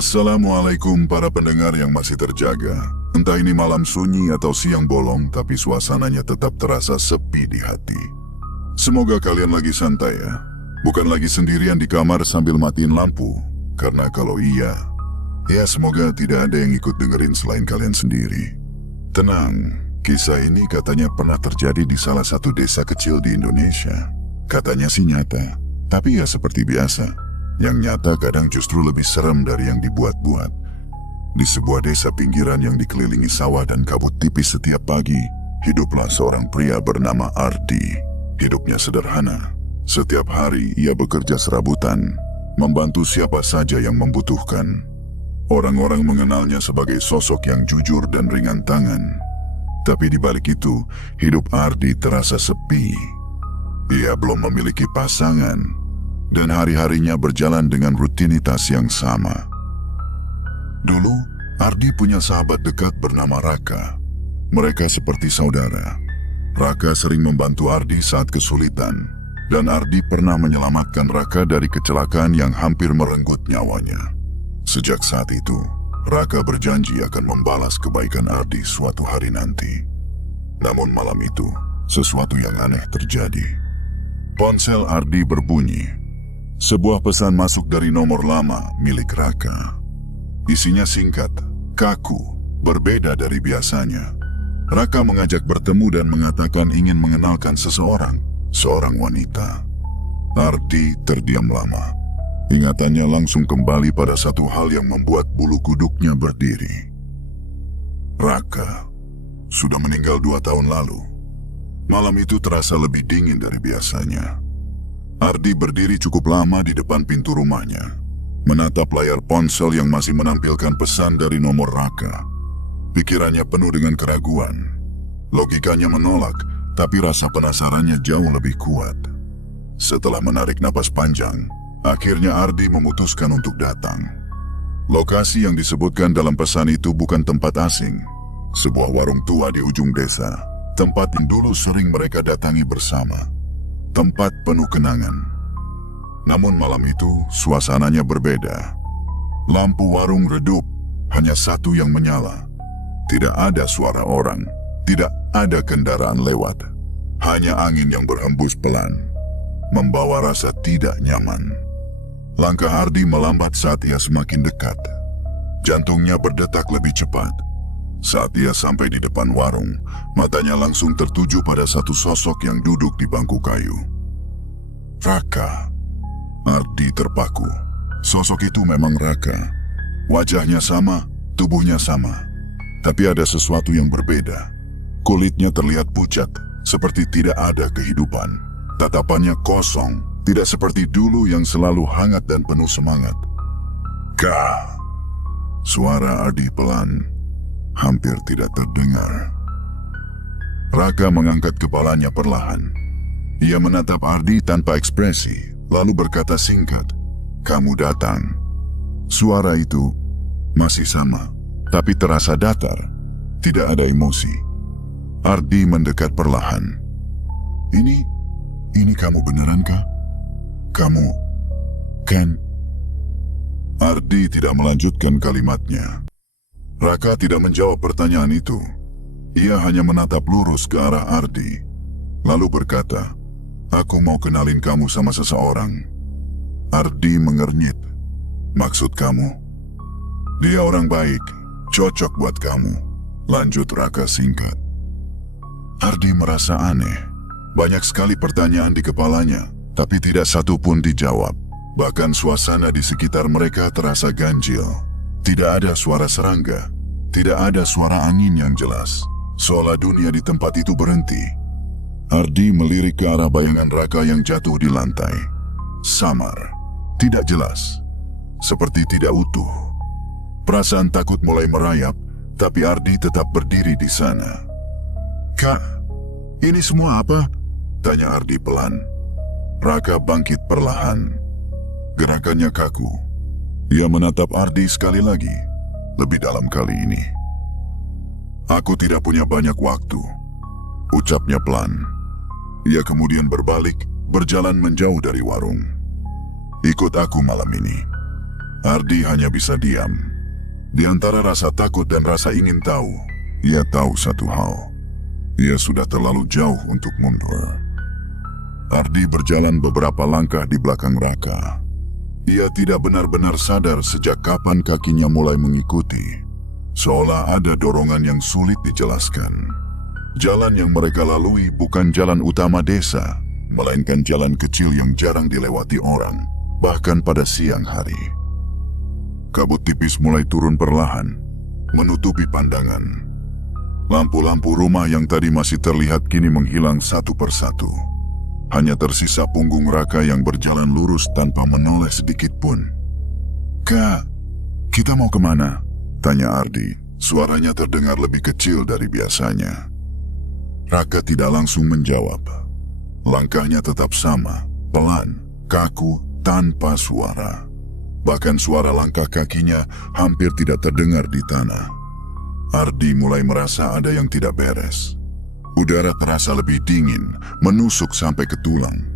Assalamualaikum para pendengar yang masih terjaga. Entah ini malam sunyi atau siang bolong, tapi suasananya tetap terasa sepi di hati. Semoga kalian lagi santai ya. Bukan lagi sendirian di kamar sambil matiin lampu. Karena kalau iya, ya semoga tidak ada yang ikut dengerin selain kalian sendiri. Tenang, kisah ini katanya pernah terjadi di salah satu desa kecil di Indonesia. Katanya sih nyata, tapi ya seperti biasa. Yang nyata kadang justru lebih serem dari yang dibuat-buat. Di sebuah desa pinggiran yang dikelilingi sawah dan kabut tipis setiap pagi, hiduplah seorang pria bernama Ardi. Hidupnya sederhana. Setiap hari ia bekerja serabutan, membantu siapa saja yang membutuhkan. Orang-orang mengenalnya sebagai sosok yang jujur dan ringan tangan. Tapi di balik itu, hidup Ardi terasa sepi. Ia belum memiliki pasangan, dan hari-harinya berjalan dengan rutinitas yang sama. Dulu, Ardi punya sahabat dekat bernama Raka. Mereka seperti saudara. Raka sering membantu Ardi saat kesulitan, dan Ardi pernah menyelamatkan Raka dari kecelakaan yang hampir merenggut nyawanya. Sejak saat itu, Raka berjanji akan membalas kebaikan Ardi suatu hari nanti. Namun malam itu, sesuatu yang aneh terjadi. Ponsel Ardi berbunyi. Sebuah pesan masuk dari nomor lama milik Raka. Isinya singkat, kaku, berbeda dari biasanya. Raka mengajak bertemu dan mengatakan ingin mengenalkan seseorang, seorang wanita. Ardi terdiam lama. Ingatannya langsung kembali pada satu hal yang membuat bulu kuduknya berdiri. Raka sudah meninggal 2 tahun lalu. Malam itu terasa lebih dingin dari biasanya. Ardi berdiri cukup lama di depan pintu rumahnya, menatap layar ponsel yang masih menampilkan pesan dari nomor Raka. Pikirannya penuh dengan keraguan. Logikanya menolak, tapi rasa penasarannya jauh lebih kuat. Setelah menarik napas panjang, akhirnya Ardi memutuskan untuk datang. Lokasi yang disebutkan dalam pesan itu bukan tempat asing. Sebuah warung tua di ujung desa, tempat yang dulu sering mereka datangi bersama. Tempat penuh kenangan. Namun malam itu suasananya berbeda. Lampu warung redup, hanya satu yang menyala. Tidak ada suara orang, tidak ada kendaraan lewat. Hanya angin yang berhembus pelan, membawa rasa tidak nyaman. Langkah Ardi melambat saat ia semakin dekat. Jantungnya berdetak lebih cepat. Saat ia sampai di depan warung, matanya langsung tertuju pada satu sosok yang duduk di bangku kayu. Raka. Ardi terpaku. Sosok itu memang Raka. Wajahnya sama, tubuhnya sama. Tapi ada sesuatu yang berbeda. Kulitnya terlihat pucat, seperti tidak ada kehidupan. Tatapannya kosong, tidak seperti dulu yang selalu hangat dan penuh semangat. Kah. Suara Ardi pelan, hampir tidak terdengar. Raka mengangkat kepalanya perlahan. Ia menatap Ardi tanpa ekspresi, lalu berkata singkat, "Kamu datang." Suara itu masih sama, tapi terasa datar. Tidak ada emosi. Ardi mendekat perlahan. Ini kamu beneran kah? Kamu, Ken?" Ardi tidak melanjutkan kalimatnya. Raka tidak menjawab pertanyaan itu. Ia hanya menatap lurus ke arah Ardi, lalu berkata, "Aku mau kenalin kamu sama seseorang." Ardi mengernyit. "Maksud kamu?" "Dia orang baik, cocok buat kamu," lanjut Raka singkat. Ardi merasa aneh. Banyak sekali pertanyaan di kepalanya, tapi tidak satu pun dijawab. Bahkan suasana di sekitar mereka terasa ganjil. Tidak ada suara serangga, tidak ada suara angin yang jelas, seolah dunia di tempat itu berhenti. Ardi melirik ke arah bayangan Raka yang jatuh di lantai. Samar, tidak jelas, seperti tidak utuh. Perasaan takut mulai merayap, tapi Ardi tetap berdiri di sana. "Kak, ini semua apa?" tanya Ardi pelan. Raka bangkit perlahan. Gerakannya kaku. Ia menatap Ardi sekali lagi, lebih dalam kali ini. "Aku tidak punya banyak waktu," ucapnya pelan. Ia kemudian berbalik, berjalan menjauh dari warung. "Ikut aku malam ini." Ardi hanya bisa diam. Di antara rasa takut dan rasa ingin tahu, ia tahu satu hal. Ia sudah terlalu jauh untuk mundur. Ardi berjalan beberapa langkah di belakang Raka. Ia tidak benar-benar sadar sejak kapan kakinya mulai mengikuti. Seolah ada dorongan yang sulit dijelaskan. Jalan yang mereka lalui bukan jalan utama desa, melainkan jalan kecil yang jarang dilewati orang, bahkan pada siang hari. Kabut tipis mulai turun perlahan, menutupi pandangan. Lampu-lampu rumah yang tadi masih terlihat kini menghilang satu persatu. Hanya tersisa punggung Raka yang berjalan lurus tanpa menoleh sedikit pun. "Kak, kita mau kemana?" tanya Ardi. Suaranya terdengar lebih kecil dari biasanya. Raka tidak langsung menjawab. Langkahnya tetap sama, pelan, kaku, tanpa suara. Bahkan suara langkah kakinya hampir tidak terdengar di tanah. Ardi mulai merasa ada yang tidak beres. Udara terasa lebih dingin, menusuk sampai ke tulang.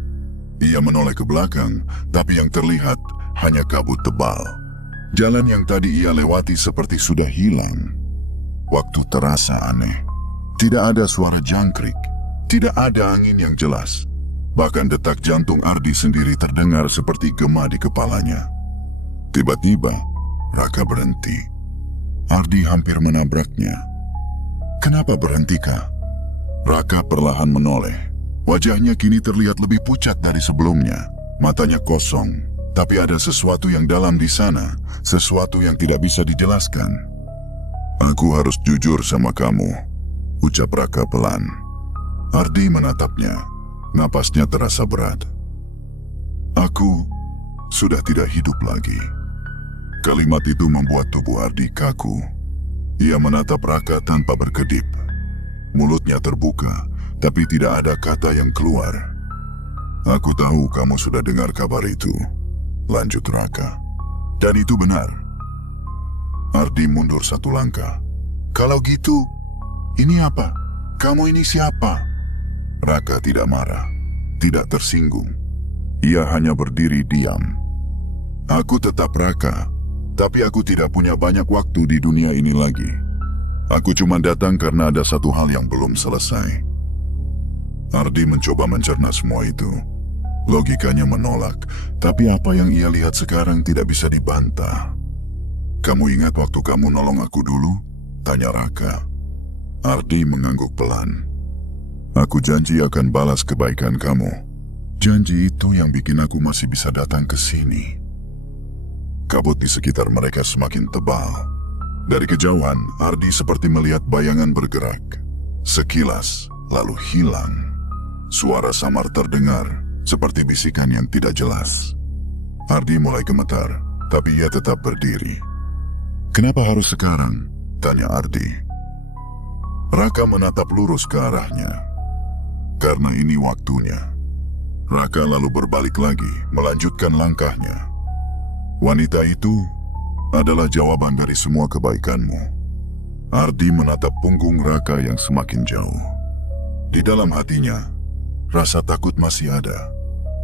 Ia menoleh ke belakang, tapi yang terlihat hanya kabut tebal. Jalan yang tadi ia lewati seperti sudah hilang. Waktu terasa aneh. Tidak ada suara jangkrik, tidak ada angin yang jelas. Bahkan detak jantung Ardi sendiri terdengar seperti gema di kepalanya. Tiba-tiba, Raka berhenti. Ardi hampir menabraknya. "Kenapa berhenti, Kak?" Raka perlahan menoleh. Wajahnya kini terlihat lebih pucat dari sebelumnya. Matanya kosong, tapi ada sesuatu yang dalam di sana, sesuatu yang tidak bisa dijelaskan. "Aku harus jujur sama kamu," ucap Raka pelan. Ardi menatapnya. Napasnya terasa berat. "Aku sudah tidak hidup lagi." Kalimat itu membuat tubuh Ardi kaku. Ia menatap Raka tanpa berkedip. Mulutnya terbuka, tapi tidak ada kata yang keluar. "Aku tahu kamu sudah dengar kabar itu," lanjut Raka. "Dan itu benar." Ardi mundur satu langkah. "Kalau gitu, ini apa? Kamu ini siapa?" Raka tidak marah, tidak tersinggung. Ia hanya berdiri diam. "Aku tetap Raka, tapi aku tidak punya banyak waktu di dunia ini lagi. Aku cuma datang karena ada satu hal yang belum selesai." Ardi mencoba mencerna semua itu. Logikanya menolak, tapi apa yang ia lihat sekarang tidak bisa dibantah. "Kamu ingat waktu kamu nolong aku dulu?" tanya Raka. Ardi mengangguk pelan. "Aku janji akan balas kebaikan kamu. Janji itu yang bikin aku masih bisa datang ke sini." Kabut di sekitar mereka semakin tebal. Dari kejauhan, Ardi seperti melihat bayangan bergerak. Sekilas, lalu hilang. Suara samar terdengar, seperti bisikan yang tidak jelas. Ardi mulai gemetar, tapi ia tetap berdiri. "Kenapa harus sekarang?" tanya Ardi. Raka menatap lurus ke arahnya. "Karena ini waktunya." Raka lalu berbalik lagi, melanjutkan langkahnya. "Wanita itu adalah jawaban dari semua kebaikanmu." Ardi menatap punggung Raka yang semakin jauh. Di dalam hatinya, rasa takut masih ada.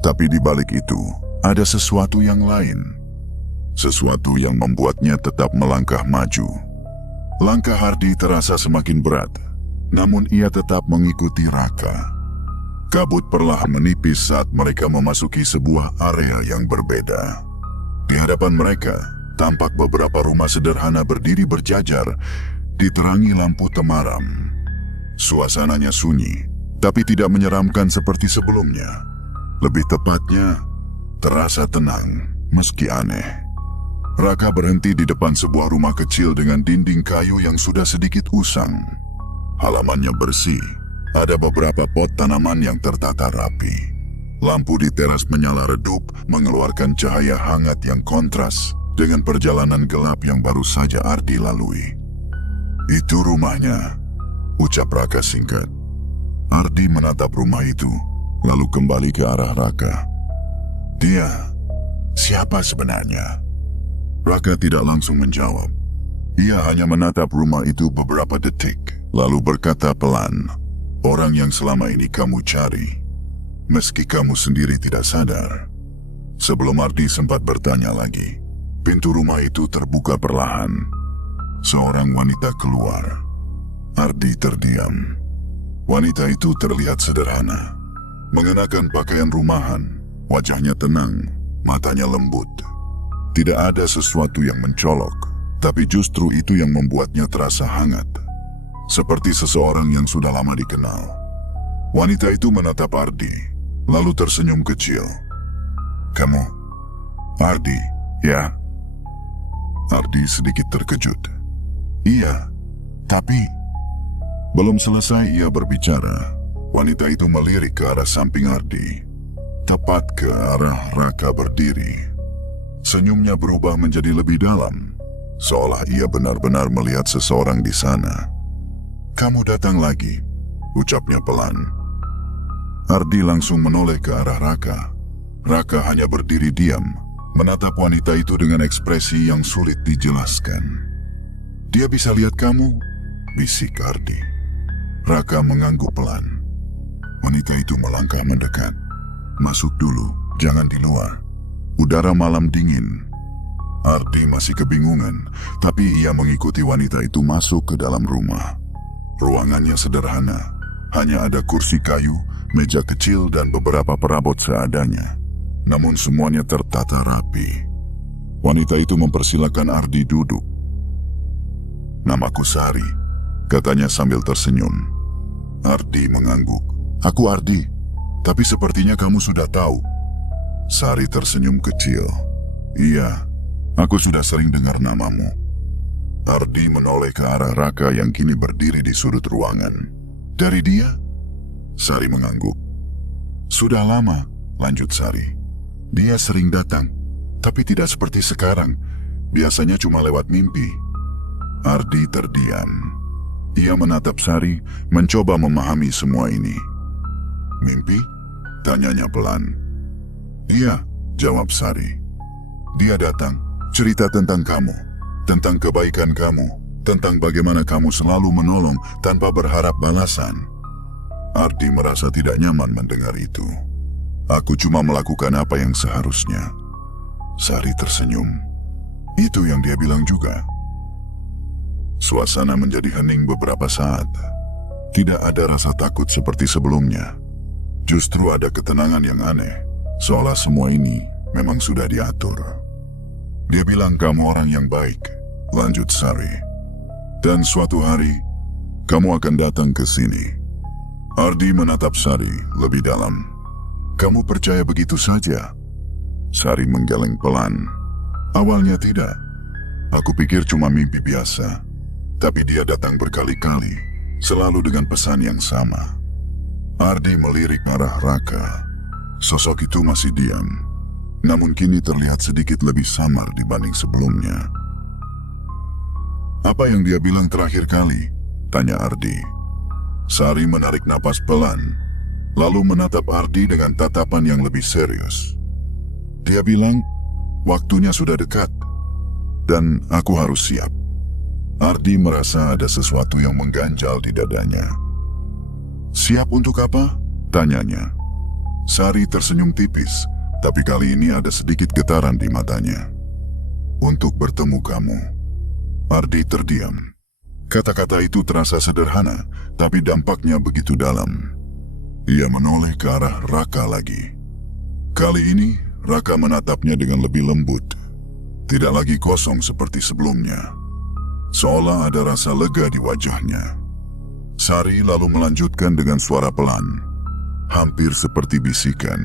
Tapi di balik itu, ada sesuatu yang lain. Sesuatu yang membuatnya tetap melangkah maju. Langkah Ardi terasa semakin berat, namun ia tetap mengikuti Raka. Kabut perlahan menipis saat mereka memasuki sebuah area yang berbeda. Di hadapan mereka, tampak beberapa rumah sederhana berdiri berjajar, diterangi lampu temaram. Suasananya sunyi, tapi tidak menyeramkan seperti sebelumnya. Lebih tepatnya, terasa tenang, meski aneh. Raka berhenti di depan sebuah rumah kecil dengan dinding kayu yang sudah sedikit usang. Halamannya bersih, ada beberapa pot tanaman yang tertata rapi. Lampu di teras menyala redup, mengeluarkan cahaya hangat yang kontras dengan perjalanan gelap yang baru saja Ardi lalui. "Itu rumahnya," ucap Raka singkat. Ardi menatap rumah itu, lalu kembali ke arah Raka. "Dia, siapa sebenarnya?" Raka tidak langsung menjawab. Ia hanya menatap rumah itu beberapa detik, lalu berkata pelan, "Orang yang selama ini kamu cari, meski kamu sendiri tidak sadar." Sebelum Ardi sempat bertanya lagi, Pintu rumah itu terbuka perlahan. Seorang wanita keluar. Ardi terdiam. Wanita itu terlihat sederhana. Mengenakan pakaian rumahan, wajahnya tenang, matanya lembut. Tidak ada sesuatu yang mencolok, tapi justru itu yang membuatnya terasa hangat. Seperti seseorang yang sudah lama dikenal. Wanita itu menatap Ardi, lalu tersenyum kecil. "Kamu, Ardi, ya?" Ardi sedikit terkejut. "Iya, tapi..." Belum selesai ia berbicara, wanita itu melirik ke arah samping Ardi, tepat ke arah Raka berdiri. Senyumnya berubah menjadi lebih dalam, seolah ia benar-benar melihat seseorang di sana. "Kamu datang lagi," ucapnya pelan. Ardi langsung menoleh ke arah Raka. Raka hanya berdiri diam, menatap wanita itu dengan ekspresi yang sulit dijelaskan. "Dia bisa lihat kamu?" bisik Ardi. Raka mengangguk pelan. Wanita itu melangkah mendekat. "Masuk dulu, jangan di luar. Udara malam dingin." Ardi masih kebingungan, tapi ia mengikuti wanita itu masuk ke dalam rumah. Ruangannya sederhana, hanya ada kursi kayu, meja kecil dan beberapa perabot seadanya. Namun semuanya tertata rapi. Wanita itu mempersilakan Ardi duduk. "Namaku Sari," katanya sambil tersenyum. Ardi mengangguk. "Aku Ardi, tapi sepertinya kamu sudah tahu." Sari tersenyum kecil. "Iya, aku sudah sering dengar namamu." Ardi menoleh ke arah Raka yang kini berdiri di sudut ruangan. "Dari dia?" Sari mengangguk. "Sudah lama," lanjut Sari. "Dia sering datang, tapi tidak seperti sekarang. Biasanya cuma lewat mimpi." Ardi terdiam. Ia menatap Sari, mencoba memahami semua ini. "Mimpi?" tanyanya pelan. "Iya," jawab Sari. "Dia datang, cerita tentang kamu, tentang kebaikan kamu, tentang bagaimana kamu selalu menolong tanpa berharap balasan." Ardi merasa tidak nyaman mendengar itu. "Aku cuma melakukan apa yang seharusnya." Sari tersenyum. Itu yang dia bilang juga. Suasana menjadi hening beberapa saat. Tidak ada rasa takut seperti sebelumnya. Justru ada ketenangan yang aneh, seolah semua ini memang sudah diatur. "Dia bilang kamu orang yang baik," lanjut Sari. "Dan suatu hari, kamu akan datang ke sini." Ardi menatap Sari lebih dalam. "Kamu percaya begitu saja?" Sari menggeleng pelan. "Awalnya tidak. Aku pikir cuma mimpi biasa. Tapi dia datang berkali-kali, selalu dengan pesan yang sama." Ardi melirik arah Raka. Sosok itu masih diam, namun kini terlihat sedikit lebih samar dibanding sebelumnya. "Apa yang dia bilang terakhir kali?" tanya Ardi. Sari menarik napas pelan, lalu menatap Ardi dengan tatapan yang lebih serius. "Dia bilang, waktunya sudah dekat, dan aku harus siap." Ardi merasa ada sesuatu yang mengganjal di dadanya. "Siap untuk apa?" tanyanya. Sari tersenyum tipis, tapi kali ini ada sedikit getaran di matanya. "Untuk bertemu kamu." Ardi terdiam. Kata-kata itu terasa sederhana, tapi dampaknya begitu dalam. Ia menoleh ke arah Raka lagi. Kali ini, Raka menatapnya dengan lebih lembut. Tidak lagi kosong seperti sebelumnya. Seolah ada rasa lega di wajahnya. Sari lalu melanjutkan dengan suara pelan, hampir seperti bisikan.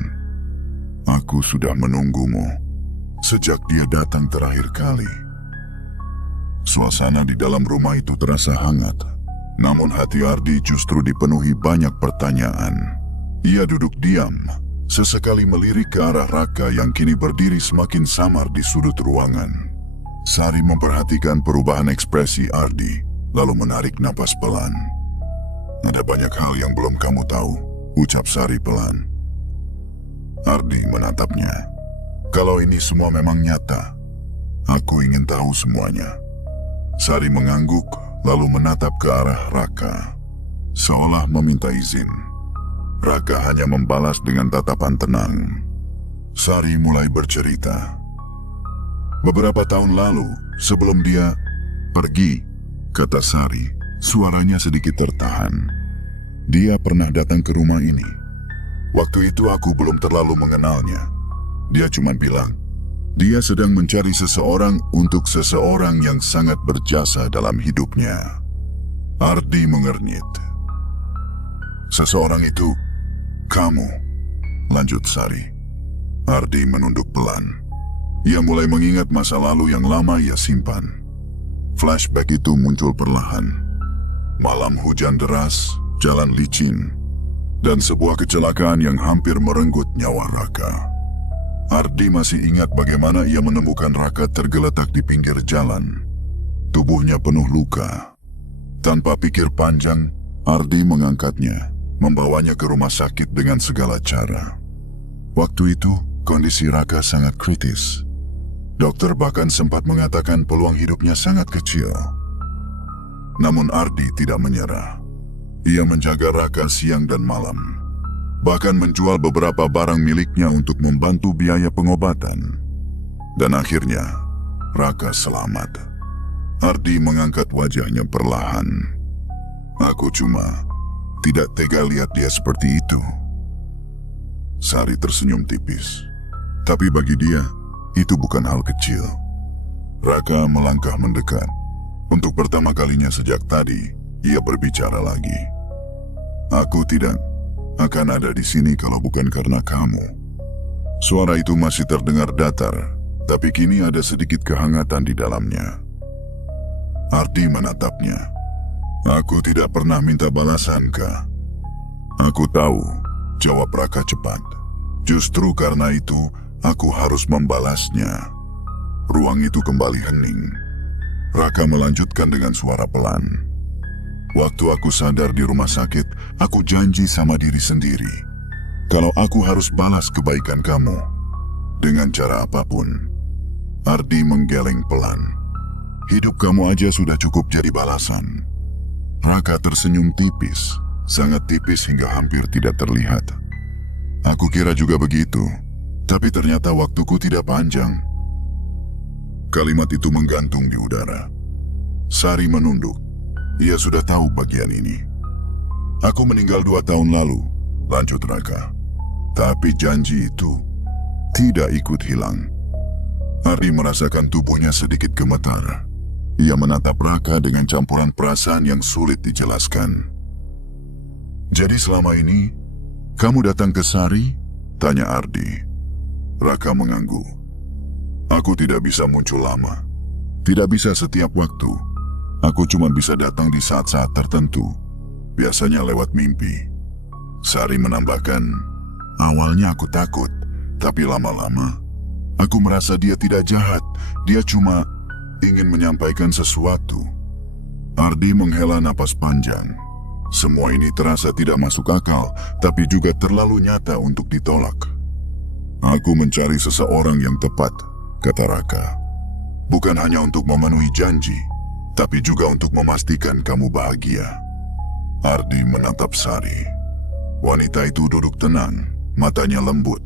"Aku sudah menunggumu sejak dia datang terakhir kali." Suasana di dalam rumah itu terasa hangat, namun hati Ardi justru dipenuhi banyak pertanyaan. Ia duduk diam, sesekali melirik ke arah Raka yang kini berdiri semakin samar di sudut ruangan. Sari memperhatikan perubahan ekspresi Ardi, lalu menarik napas pelan. "Ada banyak hal yang belum kamu tahu," ucap Sari pelan. Ardi menatapnya. "Kalau ini semua memang nyata, aku ingin tahu semuanya." Sari mengangguk, lalu menatap ke arah Raka, seolah meminta izin. Raka hanya membalas dengan tatapan tenang. Sari mulai bercerita. Beberapa tahun lalu, sebelum dia pergi, kata Sari, suaranya sedikit tertahan. Dia pernah datang ke rumah ini. Waktu itu aku belum terlalu mengenalnya. Dia cuma bilang, dia sedang mencari seseorang untuk seseorang yang sangat berjasa dalam hidupnya. Ardi mengernyit. Seseorang itu, kamu, lanjut Sari. Ardi menunduk pelan. Ia mulai mengingat masa lalu yang lama ia simpan. Flashback itu muncul perlahan. Malam hujan deras, jalan licin, dan sebuah kecelakaan yang hampir merenggut nyawa Raka. Ardi masih ingat bagaimana ia menemukan Raka tergeletak di pinggir jalan. Tubuhnya penuh luka. Tanpa pikir panjang, Ardi mengangkatnya, membawanya ke rumah sakit dengan segala cara. Waktu itu, kondisi Raka sangat kritis. Dokter bahkan sempat mengatakan peluang hidupnya sangat kecil. Namun Ardi tidak menyerah. Ia menjaga Raka siang dan malam. Bahkan menjual beberapa barang miliknya untuk membantu biaya pengobatan. Dan akhirnya, Raka selamat. Ardi mengangkat wajahnya perlahan. Aku cuma tidak tega lihat dia seperti itu. Sari tersenyum tipis. Tapi bagi dia, itu bukan hal kecil. Raka melangkah mendekat. Untuk pertama kalinya sejak tadi, ia berbicara lagi. Aku tidak akan ada di sini kalau bukan karena kamu. Suara itu masih terdengar datar, tapi kini ada sedikit kehangatan di dalamnya. Ardi menatapnya. Aku tidak pernah minta balasan, Kak. Aku tahu, jawab Raka cepat. Justru karena itu, aku harus membalasnya. Ruang itu kembali hening. Raka melanjutkan dengan suara pelan. Waktu aku sadar di rumah sakit, aku janji sama diri sendiri. Kalau aku harus balas kebaikan kamu, dengan cara apapun. Ardi menggeleng pelan. Hidup kamu aja sudah cukup jadi balasan. Raka tersenyum tipis, sangat tipis hingga hampir tidak terlihat. Aku kira juga begitu. Tapi ternyata waktuku tidak panjang. Kalimat itu menggantung di udara. Sari menunduk. Ia sudah tahu bagian ini. Aku meninggal 2 tahun lalu, lanjut Raka. Tapi janji itu tidak ikut hilang. Ardi merasakan tubuhnya sedikit gemetar. Ia menatap Raka dengan campuran perasaan yang sulit dijelaskan. Jadi selama ini, kamu datang ke Sari? Tanya Ardi. Raka mengangguk. Aku tidak bisa muncul lama. Tidak bisa setiap waktu. Aku cuma bisa datang di saat-saat tertentu. Biasanya lewat mimpi. Sari menambahkan, awalnya aku takut, tapi lama-lama aku merasa dia tidak jahat. Dia cuma ingin menyampaikan sesuatu. Ardi menghela napas panjang. Semua ini terasa tidak masuk akal, tapi juga terlalu nyata untuk ditolak. Aku mencari seseorang yang tepat, kata Raka. Bukan hanya untuk memenuhi janji, tapi juga untuk memastikan kamu bahagia. Ardi menatap Sari. Wanita itu duduk tenang, matanya lembut.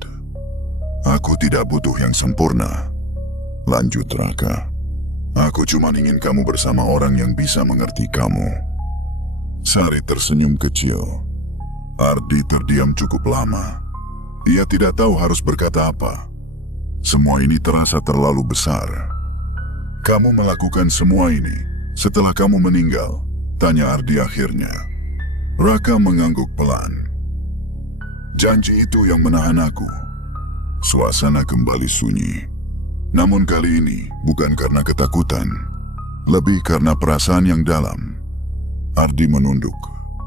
Aku tidak butuh yang sempurna, lanjut Raka. Aku cuma ingin kamu bersama orang yang bisa mengerti kamu. Sari tersenyum kecil. Ardi terdiam cukup lama. Ia tidak tahu harus berkata apa. Semua ini terasa terlalu besar. Kamu melakukan semua ini setelah kamu meninggal, tanya Ardi akhirnya. Raka mengangguk pelan. Janji itu yang menahan aku. Suasana kembali sunyi. Namun kali ini bukan karena ketakutan, lebih karena perasaan yang dalam. Ardi menunduk,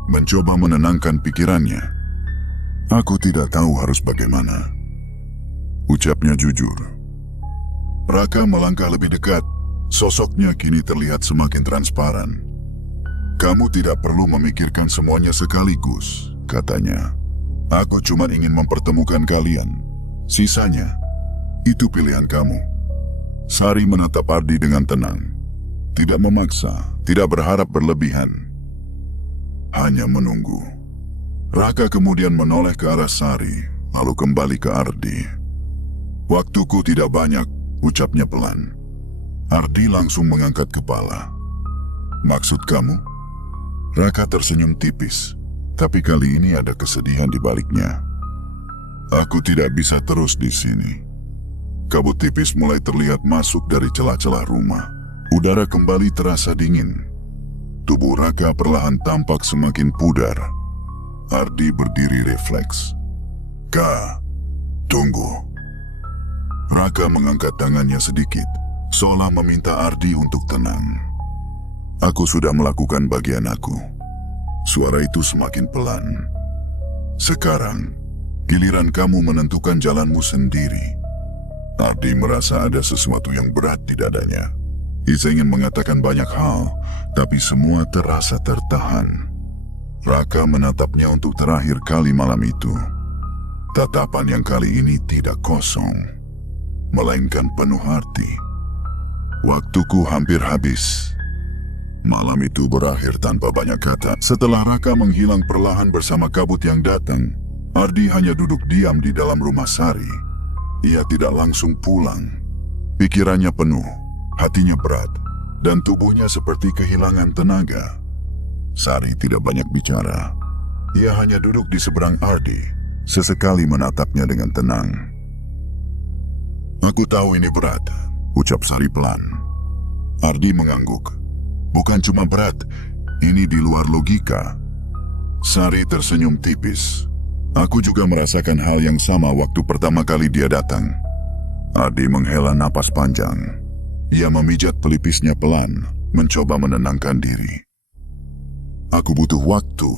mencoba menenangkan pikirannya. Aku tidak tahu harus bagaimana, ucapnya jujur. Raka melangkah lebih dekat. Sosoknya kini terlihat semakin transparan. Kamu tidak perlu memikirkan semuanya sekaligus, katanya. Aku cuma ingin mempertemukan kalian. Sisanya, itu pilihan kamu. Sari menatap Ardi dengan tenang. Tidak memaksa, tidak berharap berlebihan. Hanya menunggu. Raka kemudian menoleh ke arah Sari, lalu kembali ke Ardi. Waktuku tidak banyak, ucapnya pelan. Ardi langsung mengangkat kepala. Maksud kamu? Raka tersenyum tipis, tapi kali ini ada kesedihan di baliknya. Aku tidak bisa terus di sini. Kabut tipis mulai terlihat masuk dari celah-celah rumah. Udara kembali terasa dingin. Tubuh Raka perlahan tampak semakin pudar. Ardi berdiri refleks. Kak, tunggu. Raka mengangkat tangannya sedikit, seolah meminta Ardi untuk tenang. Aku sudah melakukan bagian aku. Suara itu semakin pelan. Sekarang, giliran kamu menentukan jalanmu sendiri. Ardi merasa ada sesuatu yang berat di dadanya. Ia ingin mengatakan banyak hal, tapi semua terasa tertahan. Raka menatapnya untuk terakhir kali malam itu. Tatapan yang kali ini tidak kosong, melainkan penuh arti. Waktuku hampir habis. Malam itu berakhir tanpa banyak kata. Setelah Raka menghilang perlahan bersama kabut yang datang, Ardi hanya duduk diam di dalam rumah Sari. Ia tidak langsung pulang. Pikirannya penuh, hatinya berat, dan tubuhnya seperti kehilangan tenaga. Sari tidak banyak bicara. Ia hanya duduk di seberang Ardi, sesekali menatapnya dengan tenang. Aku tahu ini berat, ucap Sari pelan. Ardi mengangguk. Bukan cuma berat, ini di luar logika. Sari tersenyum tipis. Aku juga merasakan hal yang sama waktu pertama kali dia datang. Ardi menghela napas panjang. Ia memijat pelipisnya pelan, mencoba menenangkan diri. Aku butuh waktu,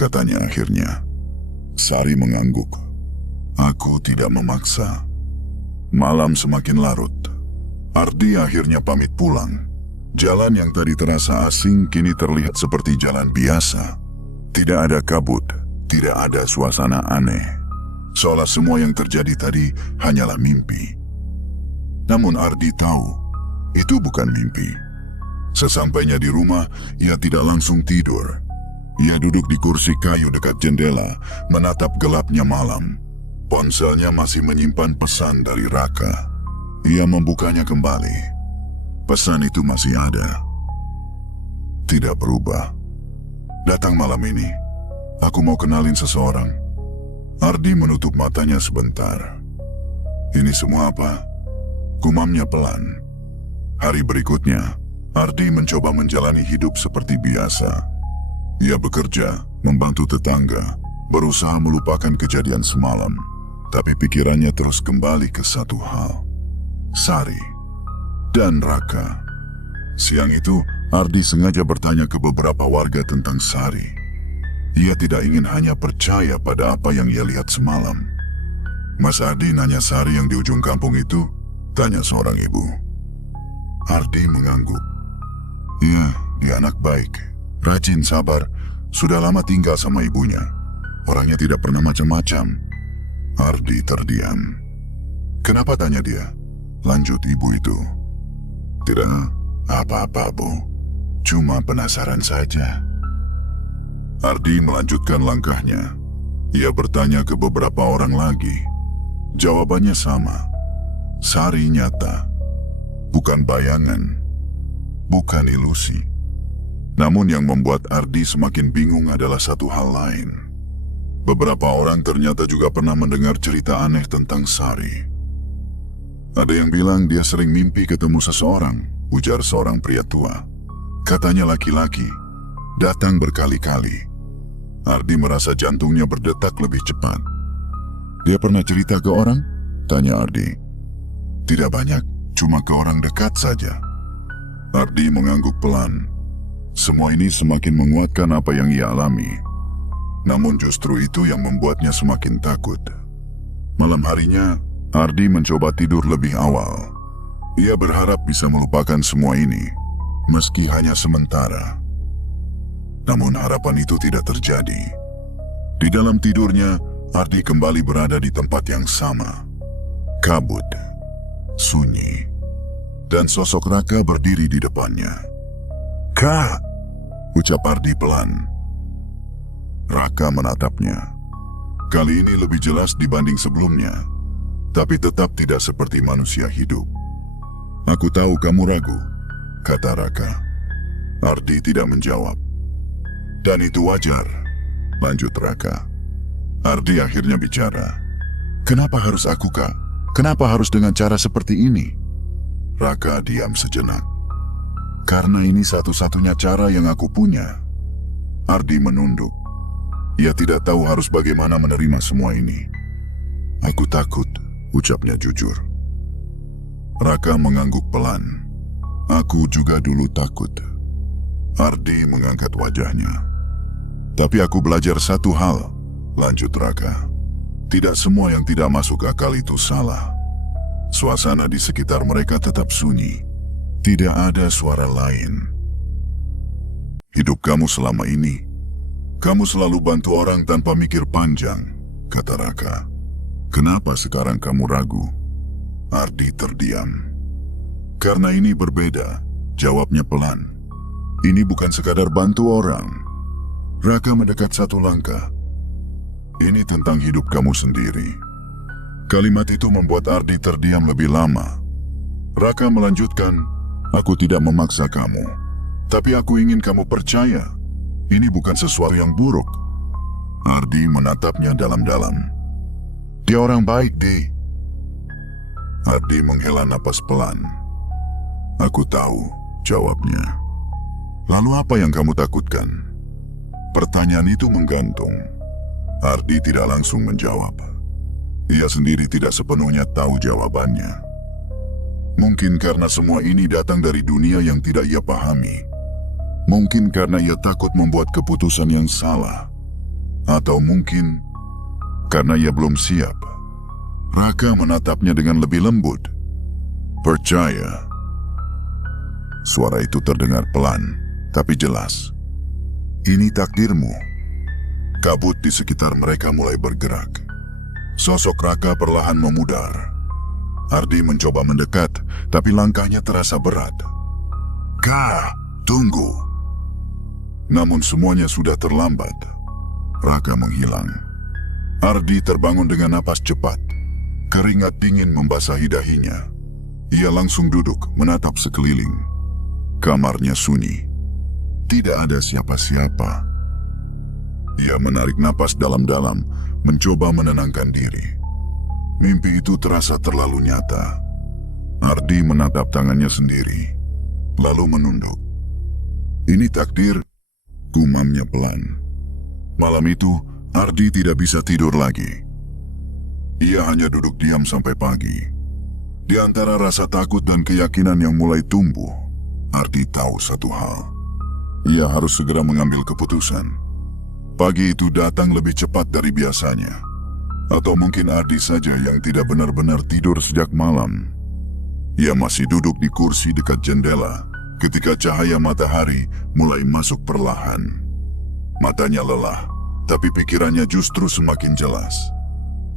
katanya akhirnya. Sari mengangguk. Aku tidak memaksa. Malam semakin larut. Ardi akhirnya pamit pulang. Jalan yang tadi terasa asing kini terlihat seperti jalan biasa. Tidak ada kabut, tidak ada suasana aneh. Seolah semua yang terjadi tadi hanyalah mimpi. Namun Ardi tahu, itu bukan mimpi. Sesampainya di rumah, ia tidak langsung tidur. Ia duduk di kursi kayu dekat jendela, menatap gelapnya malam. Ponselnya masih menyimpan pesan dari Raka. Ia membukanya kembali. Pesan itu masih ada. Tidak berubah. Datang malam ini, aku mau kenalin seseorang. Ardi menutup matanya sebentar. Ini semua apa? Gumamnya pelan. Hari berikutnya, Ardi mencoba menjalani hidup seperti biasa. Ia bekerja, membantu tetangga, berusaha melupakan kejadian semalam. Tapi pikirannya terus kembali ke satu hal. Sari dan Raka. Siang itu, Ardi sengaja bertanya ke beberapa warga tentang Sari. Ia tidak ingin hanya percaya pada apa yang ia lihat semalam. Mas Ardi nanya Sari yang di ujung kampung itu, tanya seorang ibu. Ardi mengangguk. Iya, dia anak baik, rajin, sabar, sudah lama tinggal sama ibunya. Orangnya tidak pernah macam-macam. Ardi terdiam. Kenapa, tanya dia? Lanjut ibu itu. Tidak apa-apa, Bu. Cuma penasaran saja. Ardi melanjutkan langkahnya. Ia bertanya ke beberapa orang lagi. Jawabannya sama. Sari nyata. Bukan bayangan. Bukan ilusi. Namun yang membuat Ardi semakin bingung adalah satu hal lain. Beberapa orang ternyata juga pernah mendengar cerita aneh tentang Sari. Ada yang bilang dia sering mimpi ketemu seseorang, ujar seorang pria tua. Katanya laki-laki, datang berkali-kali. Ardi merasa jantungnya berdetak lebih cepat. Dia pernah cerita ke orang? Tanya Ardi. Tidak banyak, cuma ke orang dekat saja. Ardi mengangguk pelan. Semua ini semakin menguatkan apa yang ia alami. Namun justru itu yang membuatnya semakin takut. Malam harinya, Ardi mencoba tidur lebih awal. Ia berharap bisa melupakan semua ini, meski hanya sementara. Namun harapan itu tidak terjadi. Di dalam tidurnya, Ardi kembali berada di tempat yang sama. Kabut, sunyi, dan sosok Raka berdiri di depannya. Kak, ucap Ardi pelan. Raka menatapnya. Kali ini lebih jelas dibanding sebelumnya, tapi tetap tidak seperti manusia hidup. Aku tahu kamu ragu, kata Raka. Ardi tidak menjawab. Dan itu wajar, lanjut Raka. Ardi akhirnya bicara. Kenapa harus aku, Kak? Kenapa harus dengan cara seperti ini? Raka diam sejenak. Karena ini satu-satunya cara yang aku punya. Ardi menunduk. Ia tidak tahu harus bagaimana menerima semua ini. Aku takut, ucapnya jujur. Raka mengangguk pelan. Aku juga dulu takut. Ardi mengangkat wajahnya. Tapi aku belajar satu hal, lanjut Raka. Tidak semua yang tidak masuk akal itu salah. Suasana di sekitar mereka tetap sunyi. Tidak ada suara lain. Hidup kamu selama ini, kamu selalu bantu orang tanpa mikir panjang, kata Raka. Kenapa sekarang kamu ragu? Ardi terdiam. Karena ini berbeda, jawabnya pelan. Ini bukan sekadar bantu orang. Raka mendekat satu langkah. Ini tentang hidup kamu sendiri. Kalimat itu membuat Ardi terdiam lebih lama. Raka melanjutkan, aku tidak memaksa kamu. Tapi aku ingin kamu percaya. Ini bukan sesuatu yang buruk. Ardi menatapnya dalam-dalam. Dia orang baik, Di. Ardi menghela napas pelan. Aku tahu, jawabnya. Lalu apa yang kamu takutkan? Pertanyaan itu menggantung. Ardi tidak langsung menjawab. Ia sendiri tidak sepenuhnya tahu jawabannya. Mungkin karena semua ini datang dari dunia yang tidak ia pahami. Mungkin karena ia takut membuat keputusan yang salah. Atau mungkin karena ia belum siap. Raka menatapnya dengan lebih lembut. Percaya. Suara itu terdengar pelan, tapi jelas. Ini takdirmu. Kabut di sekitar mereka mulai bergerak. Sosok Raka perlahan memudar. Ardi mencoba mendekat, tapi langkahnya terasa berat. Kak, tunggu. Namun semuanya sudah terlambat. Raka menghilang. Ardi terbangun dengan napas cepat. Keringat dingin membasahi dahinya. Ia langsung duduk menatap sekeliling. Kamarnya sunyi. Tidak ada siapa-siapa. Ia menarik napas dalam-dalam, mencoba menenangkan diri. Mimpi itu terasa terlalu nyata. Ardi menatap tangannya sendiri, lalu menunduk. Ini takdir, gumamnya pelan. Malam itu, Ardi tidak bisa tidur lagi. Ia hanya duduk diam sampai pagi. Di antara rasa takut dan keyakinan yang mulai tumbuh, Ardi tahu satu hal. Ia harus segera mengambil keputusan. Pagi itu datang lebih cepat dari biasanya. Atau mungkin Ardi saja yang tidak benar-benar tidur sejak malam. Ia masih duduk di kursi dekat jendela ketika cahaya matahari mulai masuk perlahan. Matanya lelah, tapi pikirannya justru semakin jelas.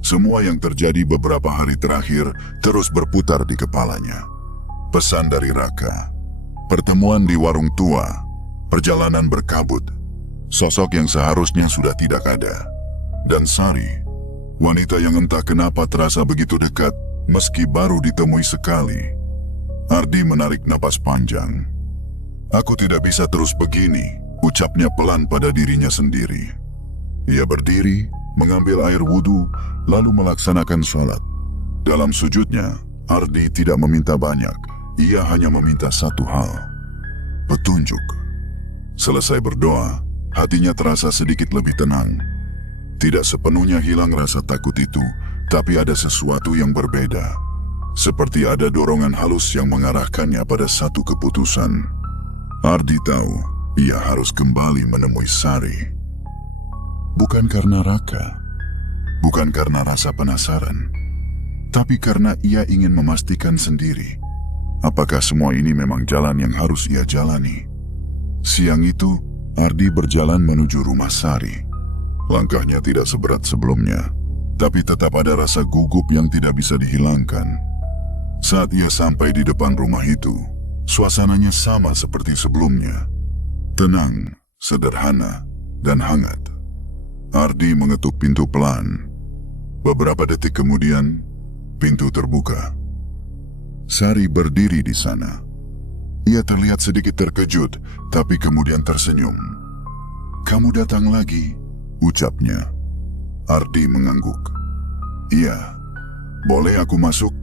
Semua yang terjadi beberapa hari terakhir terus berputar di kepalanya. Pesan dari Raka, pertemuan di warung tua, perjalanan berkabut, sosok yang seharusnya sudah tidak ada, dan Sari, wanita yang entah kenapa terasa begitu dekat meski baru ditemui sekali. Ardi menarik napas panjang. Aku tidak bisa terus begini, ucapnya pelan pada dirinya sendiri. Ia berdiri, mengambil air wudhu, lalu melaksanakan sholat. Dalam sujudnya, Ardi tidak meminta banyak. Ia hanya meminta satu hal, petunjuk. Selesai berdoa, hatinya terasa sedikit lebih tenang. Tidak sepenuhnya hilang rasa takut itu, tapi ada sesuatu yang berbeda. Seperti ada dorongan halus yang mengarahkannya pada satu keputusan. Ardi tahu, ia harus kembali menemui Sari. Bukan karena Raka, bukan karena rasa penasaran, tapi karena ia ingin memastikan sendiri, apakah semua ini memang jalan yang harus ia jalani. Siang itu, Ardi berjalan menuju rumah Sari. Langkahnya tidak seberat sebelumnya, tapi tetap ada rasa gugup yang tidak bisa dihilangkan. Saat ia sampai di depan rumah itu, suasananya sama seperti sebelumnya. Tenang, sederhana, dan hangat. Ardi mengetuk pintu pelan. Beberapa detik kemudian, pintu terbuka. Sari berdiri di sana. Ia terlihat sedikit terkejut, tapi kemudian tersenyum. "Kamu datang lagi," ucapnya. Ardi mengangguk. "Iya, boleh aku masuk?"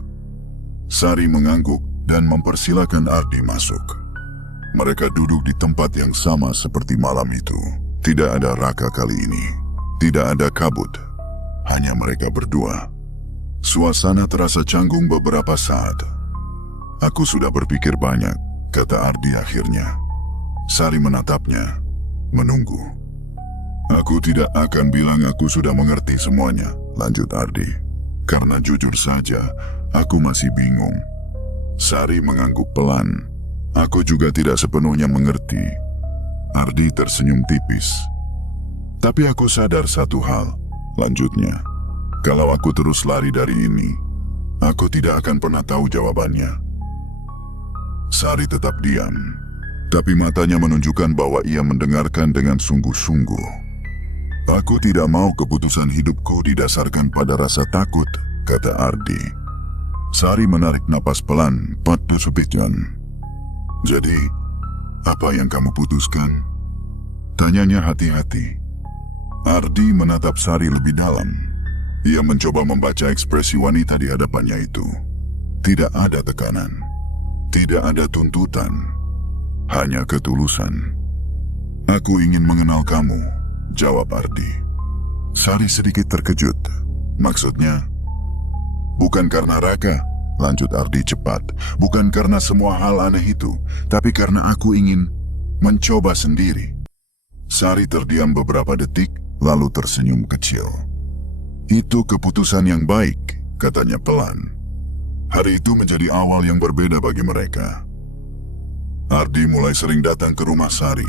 Sari mengangguk dan mempersilakan Ardi masuk. Mereka duduk di tempat yang sama seperti malam itu. Tidak ada Raka kali ini. Tidak ada Kabut. Hanya mereka berdua. Suasana terasa canggung beberapa saat. "Aku sudah berpikir banyak," kata Ardi akhirnya. Sari menatapnya, menunggu. "Aku tidak akan bilang aku sudah mengerti semuanya," lanjut Ardi. "Karena jujur saja, aku masih bingung." Sari mengangguk pelan. "Aku juga tidak sepenuhnya mengerti." Ardi tersenyum tipis. "Tapi aku sadar satu hal," lanjutnya. "Kalau aku terus lari dari ini, aku tidak akan pernah tahu jawabannya." Sari tetap diam, tapi matanya menunjukkan bahwa ia mendengarkan dengan sungguh-sungguh. "Aku tidak mau keputusan hidupku didasarkan pada rasa takut," kata Ardi. Sari menarik napas pelan, pada sepijan. "Jadi, apa yang kamu putuskan?" tanyanya hati-hati. Ardi menatap Sari lebih dalam. Ia mencoba membaca ekspresi wanita di hadapannya itu. Tidak ada tekanan. Tidak ada tuntutan. Hanya ketulusan. "Aku ingin mengenal kamu," jawab Ardi. Sari sedikit terkejut. "Maksudnya?" "Bukan karena Raka," lanjut Ardi cepat. "Bukan karena semua hal aneh itu, tapi karena aku ingin mencoba sendiri." Sari terdiam beberapa detik, lalu tersenyum kecil. "Itu keputusan yang baik," katanya pelan. Hari itu menjadi awal yang berbeda bagi mereka. Ardi mulai sering datang ke rumah Sari.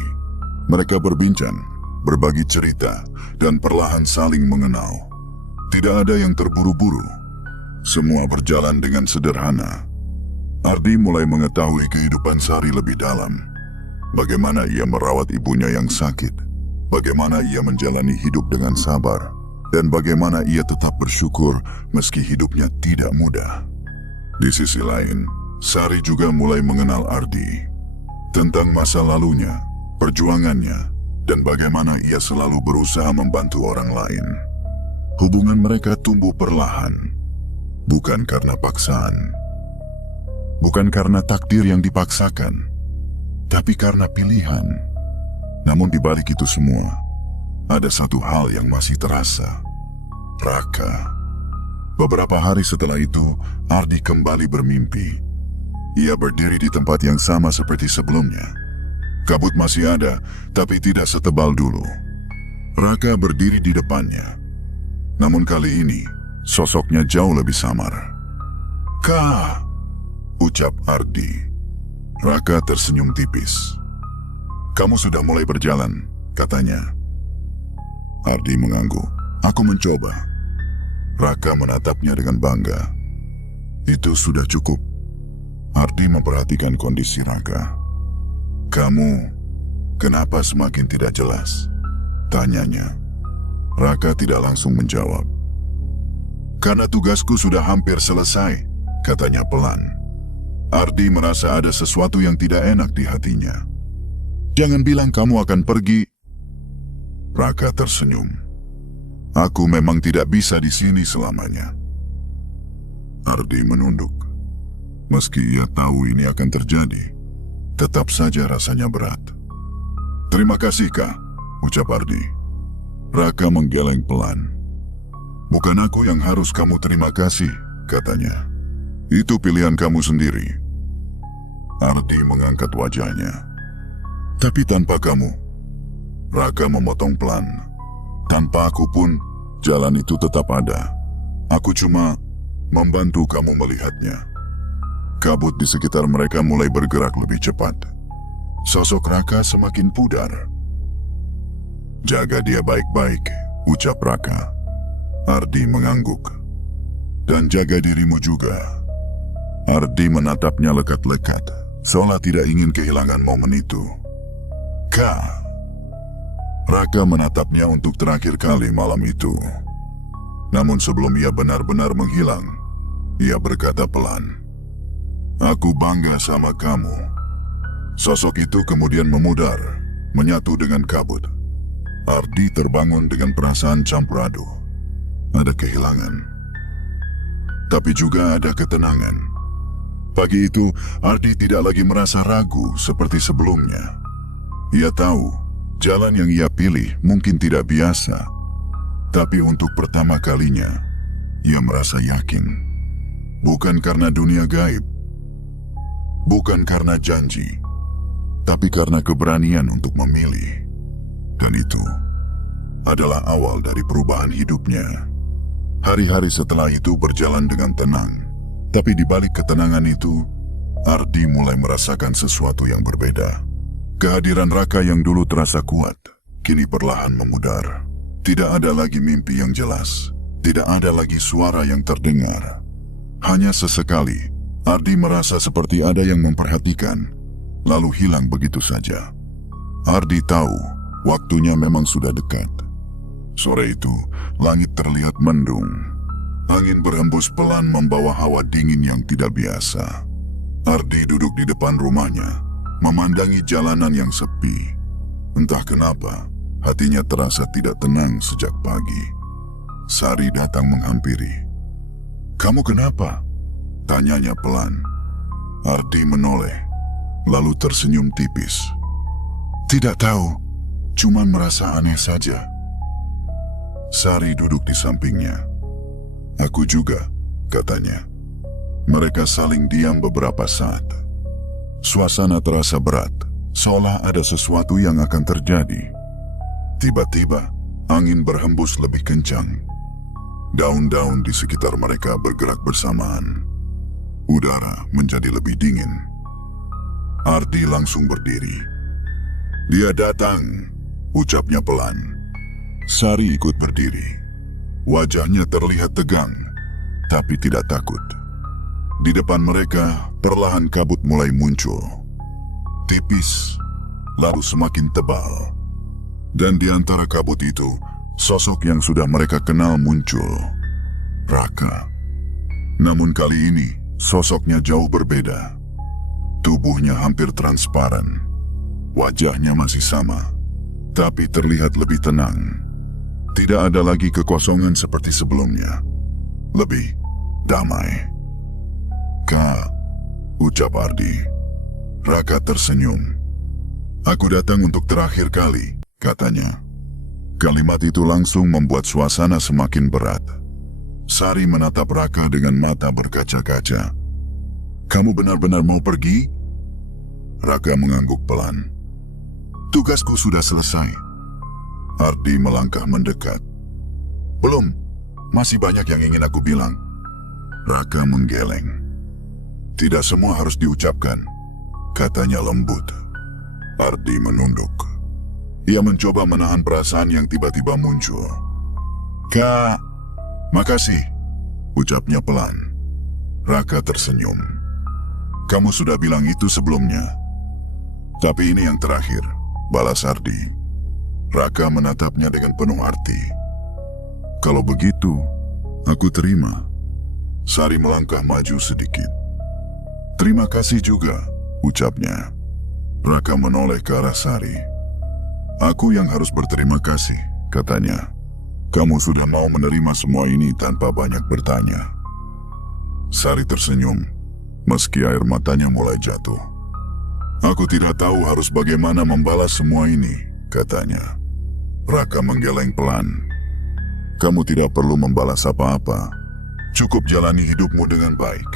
Mereka berbincang, berbagi cerita, dan perlahan saling mengenal. Tidak ada yang terburu-buru. Semua berjalan dengan sederhana. Ardi mulai mengetahui kehidupan Sari lebih dalam. Bagaimana ia merawat ibunya yang sakit. Bagaimana ia menjalani hidup dengan sabar. Dan bagaimana ia tetap bersyukur meski hidupnya tidak mudah. Di sisi lain, Sari juga mulai mengenal Ardi. Tentang masa lalunya, perjuangannya, dan bagaimana ia selalu berusaha membantu orang lain. Hubungan mereka tumbuh perlahan. Bukan karena paksaan. Bukan karena takdir yang dipaksakan. Tapi karena pilihan. Namun di balik itu semua, ada satu hal yang masih terasa. Raka. Beberapa hari setelah itu, Ardi kembali bermimpi. Ia berdiri di tempat yang sama seperti sebelumnya. Kabut masih ada, tapi tidak setebal dulu. Raka berdiri di depannya. Namun kali ini, sosoknya jauh lebih samar. "Kak," ucap Ardi. Raka tersenyum tipis. "Kamu sudah mulai berjalan," katanya. Ardi mengangguk. "Aku mencoba." Raka menatapnya dengan bangga. "Itu sudah cukup." Ardi memperhatikan kondisi Raka. "Kamu, kenapa semakin tidak jelas?" tanyanya. Raka tidak langsung menjawab. "Karena tugasku sudah hampir selesai," katanya pelan. Ardi merasa ada sesuatu yang tidak enak di hatinya. "Jangan bilang kamu akan pergi." Raka tersenyum. "Aku memang tidak bisa di sini selamanya." Ardi menunduk. Meski ia tahu ini akan terjadi, tetap saja rasanya berat. "Terima kasih, Kak," ucap Ardi. Raka menggeleng pelan. "Bukan aku yang harus kamu terima kasih," katanya. "Itu pilihan kamu sendiri." Ardi mengangkat wajahnya. "Tapi tanpa kamu," Raka memotong pelan. "Tanpa aku pun, jalan itu tetap ada. Aku cuma membantu kamu melihatnya." Kabut di sekitar mereka mulai bergerak lebih cepat. Sosok Raka semakin pudar. "Jaga dia baik-baik," ucap Raka. Ardi mengangguk. "Dan jaga dirimu juga." Ardi menatapnya lekat-lekat, seolah tidak ingin kehilangan momen itu. "Kak." Raka menatapnya untuk terakhir kali malam itu. Namun sebelum ia benar-benar menghilang, ia berkata pelan, Aku bangga sama kamu. Sosok itu kemudian memudar, menyatu dengan kabut. Ardi terbangun dengan perasaan campur aduk. Ada kehilangan, tapi juga ada ketenangan. Pagi itu, Ardi tidak lagi merasa ragu seperti sebelumnya. Ia tahu, jalan yang ia pilih mungkin tidak biasa. Tapi untuk pertama kalinya, ia merasa yakin. Bukan karena dunia gaib, bukan karena janji, tapi karena keberanian untuk memilih. Dan itu adalah awal dari perubahan hidupnya. Hari-hari setelah itu berjalan dengan tenang. Tapi di balik ketenangan itu, Ardi mulai merasakan sesuatu yang berbeda. Kehadiran Raka yang dulu terasa kuat, kini perlahan memudar. Tidak ada lagi mimpi yang jelas. Tidak ada lagi suara yang terdengar. Hanya sesekali, Ardi merasa seperti ada yang memperhatikan, lalu hilang begitu saja. Ardi tahu, waktunya memang sudah dekat. Sore itu, langit terlihat mendung. Angin berhembus pelan membawa hawa dingin yang tidak biasa. Ardi duduk di depan rumahnya, memandangi jalanan yang sepi. Entah kenapa, hatinya terasa tidak tenang sejak pagi. Sari datang menghampiri. "Kamu kenapa?" tanyanya pelan. Ardi menoleh, lalu tersenyum tipis. "Tidak tahu, cuman merasa aneh saja." Sari duduk di sampingnya. "Aku juga," katanya. Mereka saling diam beberapa saat. Suasana terasa berat, seolah ada sesuatu yang akan terjadi. Tiba-tiba, angin berhembus lebih kencang. Daun-daun di sekitar mereka bergerak bersamaan. Udara menjadi lebih dingin. Ardi langsung berdiri. "Dia datang," ucapnya pelan. Sari ikut berdiri. Wajahnya terlihat tegang, tapi tidak takut. Di depan mereka, perlahan kabut mulai muncul. Tipis, lalu semakin tebal. Dan di antara kabut itu, sosok yang sudah mereka kenal muncul. Raka. Namun kali ini, sosoknya jauh berbeda. Tubuhnya hampir transparan. Wajahnya masih sama, tapi terlihat lebih tenang. Tidak ada lagi kekosongan seperti sebelumnya. Lebih damai. "Kak," ucap Ardi. Raka tersenyum. "Aku datang untuk terakhir kali," katanya. Kalimat itu langsung membuat suasana semakin berat. Sari menatap Raka dengan mata berkaca-kaca. "Kamu benar-benar mau pergi?" Raka mengangguk pelan. "Tugasku sudah selesai." Ardi melangkah mendekat. "Belum, masih banyak yang ingin aku bilang." Raka menggeleng. "Tidak semua harus diucapkan," katanya lembut. Ardi menunduk. Ia mencoba menahan perasaan yang tiba-tiba muncul. "Kak, makasih," ucapnya pelan. Raka tersenyum. "Kamu sudah bilang itu sebelumnya. Tapi ini yang terakhir," balas Ardi. Raka menatapnya dengan penuh arti. "Kalau begitu, aku terima." Sari melangkah maju sedikit. "Terima kasih juga," ucapnya. Raka menoleh ke arah Sari. "Aku yang harus berterima kasih," katanya. "Kamu sudah mau menerima semua ini tanpa banyak bertanya." Sari tersenyum, meski air matanya mulai jatuh. "Aku tidak tahu harus bagaimana membalas semua ini," katanya. Raka menggeleng pelan. "Kamu tidak perlu membalas apa-apa. Cukup jalani hidupmu dengan baik."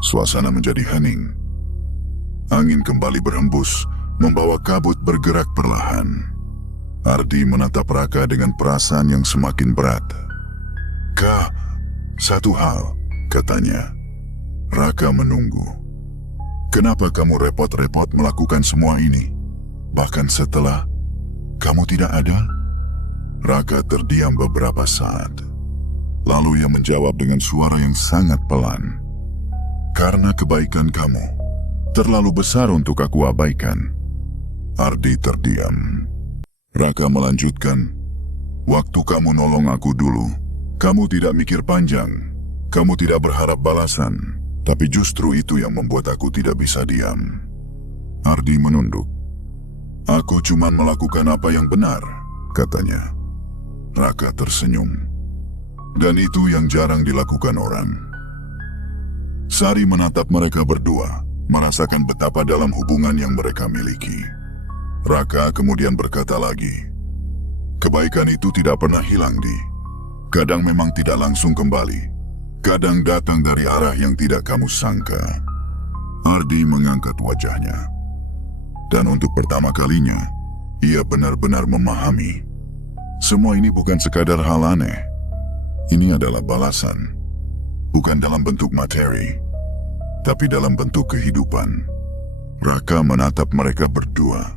Suasana menjadi hening. Angin kembali berhembus, membawa kabut bergerak perlahan. Ardi menatap Raka dengan perasaan yang semakin berat. "Kak, satu hal," katanya. Raka menunggu. "Kenapa kamu repot-repot melakukan semua ini? Bahkan setelah kamu tidak ada?" Raka terdiam beberapa saat. Lalu ia menjawab dengan suara yang sangat pelan. "Karena kebaikan kamu terlalu besar untuk aku abaikan." Ardi terdiam. Raka melanjutkan, "Waktu kamu nolong aku dulu, kamu tidak mikir panjang. Kamu tidak berharap balasan, Tapi justru itu yang membuat aku tidak bisa diam. Ardi menunduk. Aku cuma melakukan apa yang benar, katanya. Raka tersenyum. Dan itu yang jarang dilakukan orang. Sari menatap mereka berdua, merasakan betapa dalam hubungan yang mereka miliki. Raka kemudian berkata lagi, kebaikan itu tidak pernah hilang, Di. Kadang memang tidak langsung kembali. Kadang datang dari arah yang tidak kamu sangka. Ardi mengangkat wajahnya. Dan untuk pertama kalinya, ia benar-benar memahami. Semua ini bukan sekadar hal aneh. Ini adalah balasan. Bukan dalam bentuk materi, tapi dalam bentuk kehidupan. Raka menatap mereka berdua.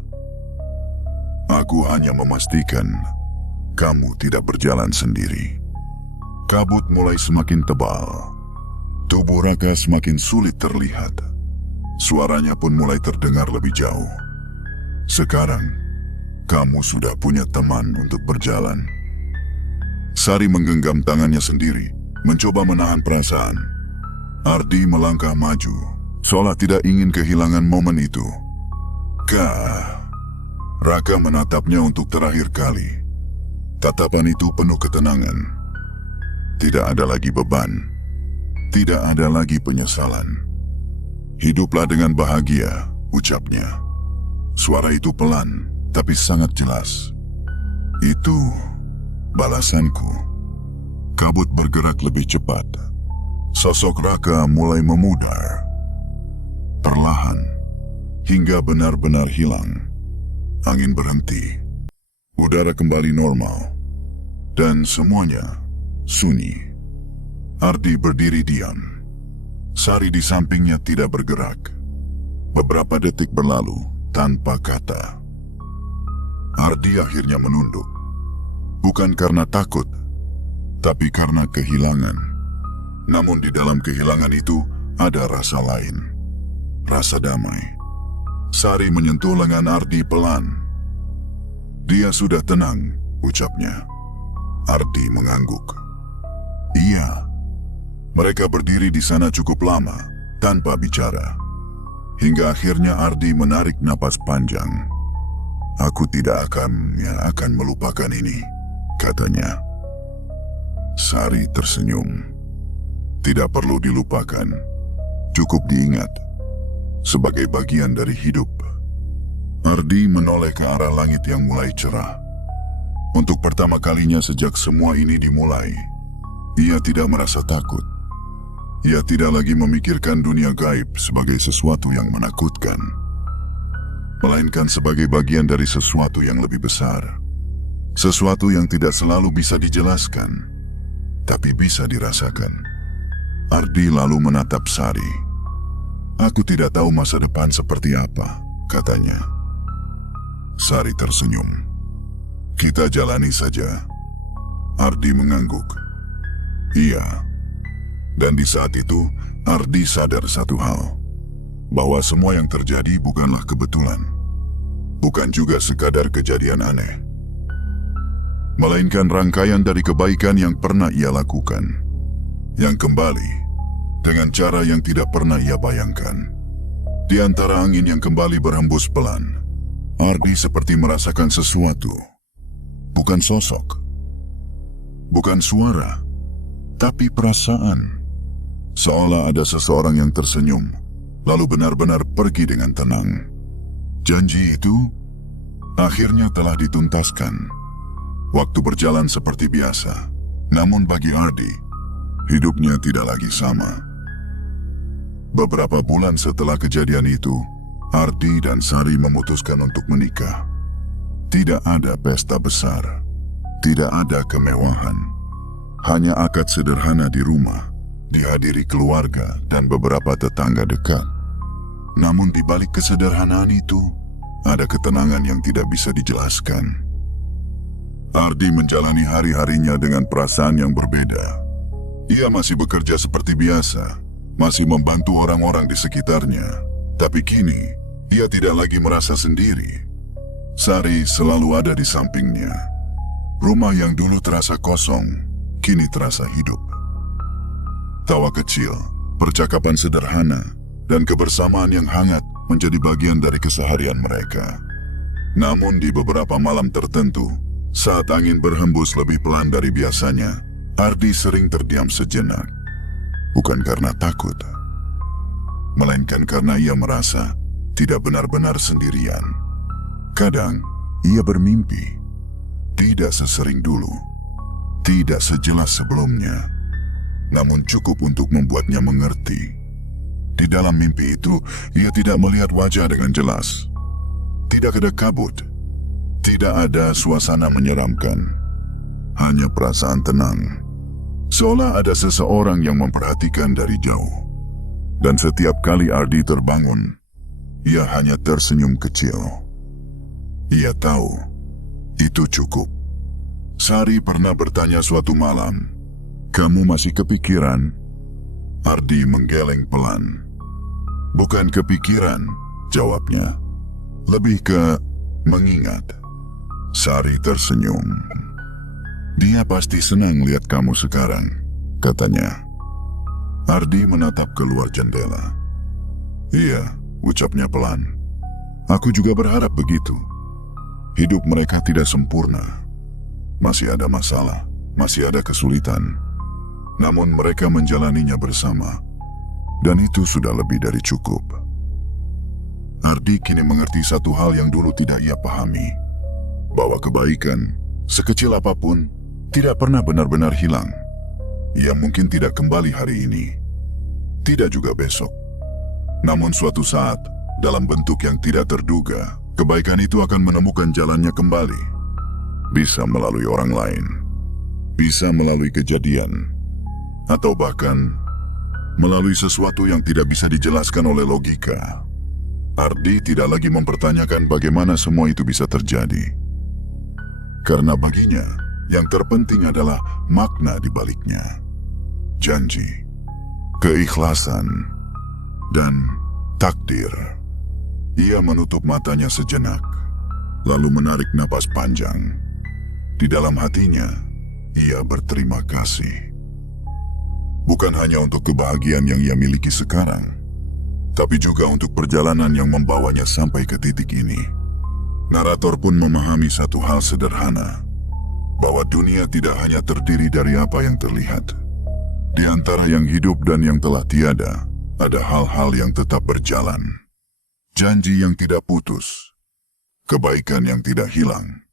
Aku hanya memastikan kamu tidak berjalan sendiri. Kabut mulai semakin tebal. Tubuh Raka semakin sulit terlihat. Suaranya pun mulai terdengar lebih jauh. Sekarang, kamu sudah punya teman untuk berjalan. Sari menggenggam tangannya sendiri, mencoba menahan perasaan. Ardi melangkah maju, seolah tidak ingin kehilangan momen itu. Raka menatapnya untuk terakhir kali. Tatapan itu penuh ketenangan. Tidak ada lagi beban. Tidak ada lagi penyesalan. Hiduplah dengan bahagia, ucapnya. Suara itu pelan, tapi sangat jelas. Itu balasanku. Kabut bergerak lebih cepat. Sosok Raka mulai memudar. Perlahan, hingga benar-benar hilang. Angin berhenti. Udara kembali normal. Dan semuanya sunyi. Ardi berdiri diam. Sari di sampingnya tidak bergerak. Beberapa detik berlalu tanpa kata. Ardi akhirnya menunduk. Bukan karena takut, tapi karena kehilangan. Namun di dalam kehilangan itu ada rasa lain. Rasa damai. Sari menyentuh lengan Ardi pelan. Dia sudah tenang, ucapnya. Ardi mengangguk. Iya. Mereka berdiri di sana cukup lama, tanpa bicara. Hingga akhirnya Ardi menarik napas panjang. Aku tidak akan melupakan ini, katanya. Sari tersenyum. Tidak perlu dilupakan. Cukup diingat. Sebagai bagian dari hidup. Ardi menoleh ke arah langit yang mulai cerah. Untuk pertama kalinya sejak semua ini dimulai, ia tidak merasa takut. Ia tidak lagi memikirkan dunia gaib sebagai sesuatu yang menakutkan, melainkan sebagai bagian dari sesuatu yang lebih besar. Sesuatu yang tidak selalu bisa dijelaskan, tapi bisa dirasakan. Ardi lalu menatap Sari. Aku tidak tahu masa depan seperti apa, katanya. Sari tersenyum. Kita jalani saja. Ardi mengangguk. Iya. Dan di saat itu, Ardi sadar satu hal. Bahwa semua yang terjadi bukanlah kebetulan. Bukan juga sekadar kejadian aneh. Melainkan rangkaian dari kebaikan yang pernah ia lakukan. Yang kembali, dengan cara yang tidak pernah ia bayangkan. Di antara angin yang kembali berhembus pelan, Ardi seperti merasakan sesuatu. Bukan sosok. Bukan suara. Tapi perasaan. Seolah ada seseorang yang tersenyum, lalu benar-benar pergi dengan tenang. Janji itu akhirnya telah dituntaskan. Waktu berjalan seperti biasa, namun bagi Ardi, hidupnya tidak lagi sama. Beberapa bulan setelah kejadian itu, Ardi dan Sari memutuskan untuk menikah. Tidak ada pesta besar, tidak ada kemewahan. Hanya akad sederhana di rumah, dihadiri keluarga dan beberapa tetangga dekat. Namun di balik kesederhanaan itu, ada ketenangan yang tidak bisa dijelaskan. Ardi menjalani hari-harinya dengan perasaan yang berbeda. Ia masih bekerja seperti biasa, masih membantu orang-orang di sekitarnya. Tapi kini, ia tidak lagi merasa sendiri. Sari selalu ada di sampingnya. Rumah yang dulu terasa kosong, kini terasa hidup. Tawa kecil, Percakapan sederhana dan kebersamaan yang hangat menjadi bagian dari keseharian mereka. Namun di beberapa malam tertentu, saat angin berhembus lebih pelan dari biasanya, Ardi sering terdiam sejenak. Bukan karena takut, melainkan karena ia merasa tidak benar-benar sendirian. Kadang, ia bermimpi, tidak sesering dulu, tidak sejelas sebelumnya, namun cukup untuk membuatnya mengerti. Di dalam mimpi itu, ia tidak melihat wajah dengan jelas. Tidak ada kabut, tidak ada suasana menyeramkan. Hanya perasaan tenang, seolah ada seseorang yang memperhatikan dari jauh. Dan setiap kali Ardi terbangun, ia hanya tersenyum kecil. Ia tahu, itu cukup. Sari pernah bertanya suatu malam, "Kamu masih kepikiran?" Ardi menggeleng pelan. "Bukan kepikiran," jawabnya. "Lebih ke mengingat." Sari tersenyum. "Dia pasti senang lihat kamu sekarang," katanya. Ardi menatap keluar jendela. "Iya," ucapnya pelan. "Aku juga berharap begitu. Hidup mereka tidak sempurna. Masih ada masalah, masih ada kesulitan. Namun mereka menjalaninya bersama. Dan itu sudah lebih dari cukup." Ardi kini mengerti satu hal yang dulu tidak ia pahami. Bahwa kebaikan, sekecil apapun, tidak pernah benar-benar hilang. Ia mungkin tidak kembali hari ini, tidak juga besok. Namun suatu saat, dalam bentuk yang tidak terduga, kebaikan itu akan menemukan jalannya kembali. Bisa melalui orang lain, bisa melalui kejadian, atau bahkan melalui sesuatu yang tidak bisa dijelaskan oleh logika. Ardi tidak lagi mempertanyakan bagaimana semua itu bisa terjadi. Karena baginya, yang terpenting adalah makna di baliknya. Janji, keikhlasan, dan takdir. Ia menutup matanya sejenak, lalu menarik napas panjang. Di dalam hatinya, ia berterima kasih. Bukan hanya untuk kebahagiaan yang ia miliki sekarang, tapi juga untuk perjalanan yang membawanya sampai ke titik ini. Narator pun memahami satu hal sederhana, bahwa dunia tidak hanya terdiri dari apa yang terlihat. Di antara yang hidup dan yang telah tiada, ada hal-hal yang tetap berjalan. Janji yang tidak putus, kebaikan yang tidak hilang,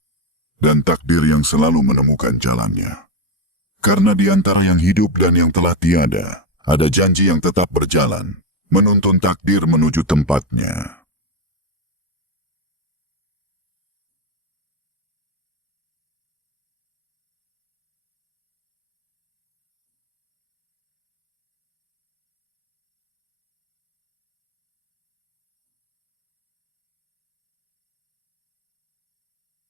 dan takdir yang selalu menemukan jalannya. Karena di antara yang hidup dan yang telah tiada, ada janji yang tetap berjalan, menuntun takdir menuju tempatnya.